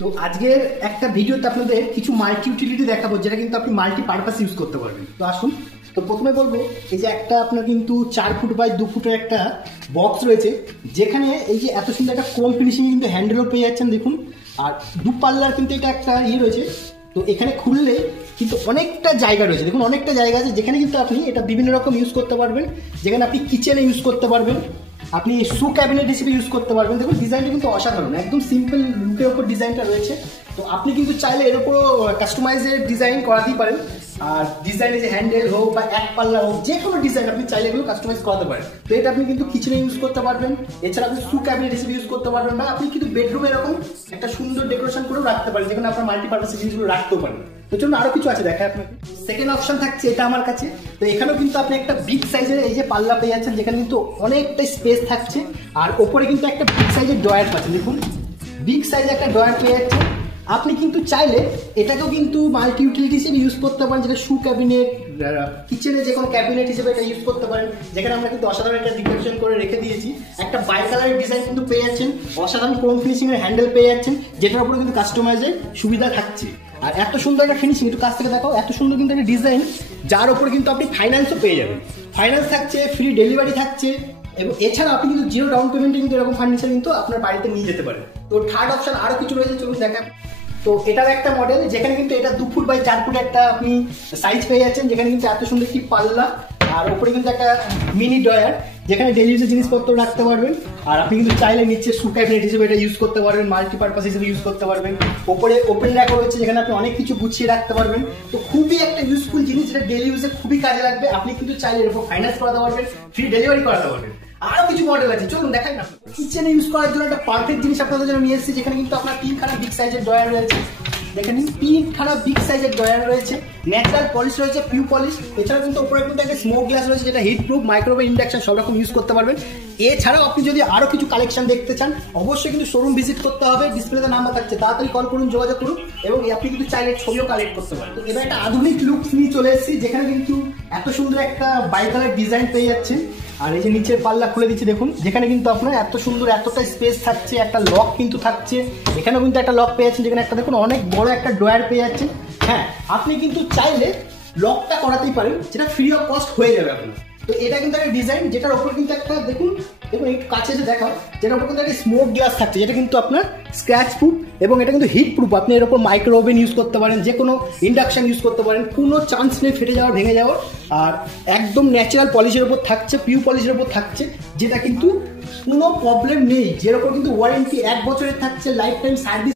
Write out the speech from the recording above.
তো আজকের একটা ভিডিওতে আপনাদের কিছু মাল্টি ইউটিলিটি দেখাবো, যেটা কিন্তু আপনি মাল্টি পারপাস ইউজ করতে পারবেন। তো আসুন, তো প্রথমে বলবো এই যে একটা আপনার কিন্তু 4 ফুট বাই 2 ফুটের একটা বক্স রয়েছে, যেখানে এই যে এত সুন্দর একটা ক্রোম ফিনিশিং কিন্তু হ্যান্ডেলও পেয়ে যাচ্ছেন দেখুন। আর দু পাল্লার কিন্তু এটা একটা রয়েছে। তো এখানে খুললে কিন্তু অনেকটা জায়গা রয়েছে, দেখুন অনেকটা জায়গা আছে, যেখানে কিন্তু আপনি এটা বিভিন্ন রকম ইউজ করতে পারবেন। যেখানে আপনি কিচেনে ইউজ করতে পারবেন, আপনি শু ক্যাবিনেট হিসেবে ইউজ করতে পারবেন। দেখুন ডিজাইনটা কিন্তু অসাধারণ, একদম সিম্পল লুকের ওপর ডিজাইনটা রয়েছে। তো আপনি কিন্তু চাইলে এর উপরও কাস্টমাইজের ডিজাইন করাতেই পারেন। আর ডিজাইনে যে হ্যান্ডেল হোক বা এক পাল্লা হোক, যে কোনো ডিজাইন আপনি চাইলে এগুলো কাস্টমাইজ করাতে পারেন। তো এটা আপনি কিন্তু কিচেনে ইউজ করতে পারবেন, এছাড়া আপনি শু ক্যাবিনেট হিসেবে ইউজ করতে পারবেন, বা আপনি কিন্তু বেডরুমে এরকম একটা সুন্দর ডেকোরেশন করেও রাখতে পারেন, যেখানে আপনার মাল্টিপারপাস জিনিসগুলো রাখতেও পারেন। তো চলুন আরো কিছু আছে দেখায় আপনাকে। সেকেন্ড অপশন থাকছে এটা আমার কাছে। তো এখানেও কিন্তু আপনি একটা বিগ সাইজের এই যে পাল্লা পেয়ে যাচ্ছেন, যেখানে কিন্তু অনেকটা স্পেস থাকছে। আর ওপরে কিন্তু একটা বিগ সাইজের ড্রয়ার পাচ্ছেন, দেখুন বিগ সাইজের একটা ড্রয়ার পেয়ে যাচ্ছেন। আপনি কিন্তু চাইলে এটাকেও কিন্তু মাল্টি ইউটিলিটি হিসেবে ইউজ করতে পারেন, যেটা শু ক্যাবিনেট, কিচেনে যে কোনো ক্যাবিনেট হিসেবে এটা ইউজ করতে পারেন। যেখানে আমরা কিন্তু অসাধারণ একটা ডেকোরেশন করে রেখে দিয়েছি। একটা বাই কালারের ডিজাইন কিন্তু পেয়ে যাচ্ছেন, অসাধারণ ক্রোম ফিনিশিং এর হ্যান্ডেল পেয়ে যাচ্ছেন, যেটার উপরে কিন্তু কাস্টমাইজের সুবিধা থাকছে। আর এত সুন্দর একটা ফিনিশিং, একটু কাছ থেকে দেখাও, এত সুন্দর কিন্তু একটা ডিজাইন, যার উপরে কিন্তু আপনি ফাইন্যান্সও পেয়ে যাবেন। ফাইন্যান্স থাকছে, ফ্রি ডেলিভারি থাকছে, এবং এছাড়া আপনি কিন্তু জিরো ডাউন পেমেন্টে কিন্তু এরকম ফার্নিচার কিন্তু আপনার বাড়িতে নিয়ে যেতে পারেন। তো থার্ড অপশন আরো কিছু রয়েছে, চলুন দেখা। তো এটার একটা মডেল, যেখানে কিন্তু এটা 2 ফুট বাই 4 ফুট একটা আপনি সাইজ পেয়ে যাচ্ছেন, যেখানে কিন্তু এত সুন্দর একটি পাল্লা, আর উপরে কিন্তু একটা মিনি ড্রয়ার, যেখানে ডেলি ইউজের জিনিসপত্র রাখতে পারবেন। আর আপনি কিন্তু চাইলে নিচে শু ক্যাবিনেট হিসেবে এটা ইউজ করতে পারবেন, মাল্টিপারপাস হিসেবে ইউজ করতে পারবেন। ওপরে ওপেন র্যাক রয়েছে, যেখানে আপনি অনেক কিছু গুছিয়ে রাখতে পারবেন। তো খুবই একটা ইউজফুল জিনিস, যেটা ডেলি ইউজে খুবই কাজে লাগবে। আপনি কিন্তু চাইলে এর উপর ফাইন্যান্স করাতে পারবেন, ফ্রি ডেলিভারি করাতে পারবেন। আরো কিছু মডেল আছে, চলুন দেখাই না। কিচেনে ইউজ করার জন্য একটা পারফেক্ট জিনিস আপনাদের জন্য নিয়ে এসেছি, যেখানে কিন্তু আপনার 3খানা বিগ সাইজের ড্রয়ার রয়েছে। দেখেন 3খানা বিগ সাইজের ড্রয়ার রয়েছে, ন্যাচারাল পলিশ রয়েছে, পিউ পলিশ। এছাড়াও কিন্তু উপরে কিন্তু একটা স্মোক গ্লাস রয়েছে, যেটা হিট প্রুফ, মাইক্রোওয়েভ, ইন্ডাকশন সব রকম ইউজ করতে পারবেন। এছাড়াও আপনি যদি আরো কিছু কালেকশন দেখতে চান, অবশ্যই কিন্তু শোরুম ভিজিট করতে হবে, ডিসপ্লেতে নাম্বার থাকছে, তাড়াতাড়ি কল করুন, যোগাযোগ করুন, এবং আপনি কিন্তু চাইলে ছবিও কালেক্ট করতে পারেন। তো এবার একটা আধুনিক লুক নিয়ে চলে এসেছি, যেখানে কিন্তু এত সুন্দর একটা বাই কালার ডিজাইন পেয়ে যাচ্ছেন। আর এই যে নিচের পাল্লা খুলে দিচ্ছি, দেখুন যেখানে কিন্তু আপনার এত সুন্দর এতটা স্পেস থাকছে, একটা লক কিন্তু থাকছে। এখানেও কিন্তু একটা লক পেয়ে যাচ্ছেন, যেখানে একটা দেখুন অনেক বড় একটা ড্রয়ার পেয়ে যাচ্ছেন। হ্যাঁ, আপনি কিন্তু চাইলে লকটা করাতেই পারেন, যেটা ফ্রি অফ কস্ট হয়ে যাবে আপনার। তো এটা কিন্তু একটা ডিজাইন, যেটার ওপর কিন্তু একটা দেখুন একটু কাছে এসে দেখাও, যেটার উপর কিন্তু একটা স্মোক গ্লাস থাকছে, যেটা কিন্তু আপনার স্ক্র্যাচ প্রুফ, এবং এটা কিন্তু হিট প্রুফ। আপনি এর উপর মাইক্রো ওভেন ইউজ করতে পারেন, যে কোনো ইন্ডাকশন ইউজ করতে পারেন, কোনো চান্স নেই ফেটে যাওয়ার, ভেঙে যাওয়ার। আর একদম ন্যাচারাল পলিশের উপর থাকছে, পিউ পলিশের উপর থাকছে, যেটা কিন্তু কোনো প্রবলেম নেই, যের উপর কিন্তু ওয়ারেন্টি 1 বছরের থাকছে, লাইফ টাইম সার্ভিস।